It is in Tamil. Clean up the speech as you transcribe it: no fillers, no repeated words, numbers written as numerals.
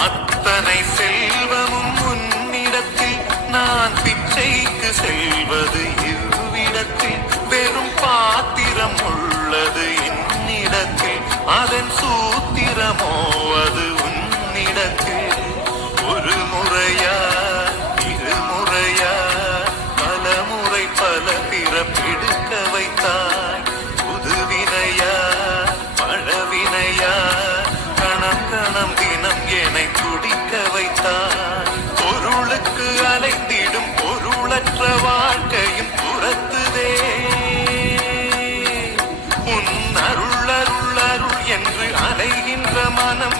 அத்தனை செல்வமும் உன்னிடத்தில் நான் பிச்சைக்கு செல்வது இவ்விடத்தில் வெறும் பாத்திரம் உள்ளது என்னிடத்தில் அதன் சூத்திரமோ அது உன்னிடத்தில் ஒரு முறையா இருமுறையா பல முறை பல பிறப்பெடுக்க வைத்தாய் புதுவினையா பழவினையா கணம் கணம் தினம் என்னை துடிக்க வைத்தாய் பொருளுக்கு அலைந்திடும் பொருளற்ற வாழ்க்கையும் துரத்துதே உன் அருள் அருள் அருள் என்று அலைகின்ற மனம்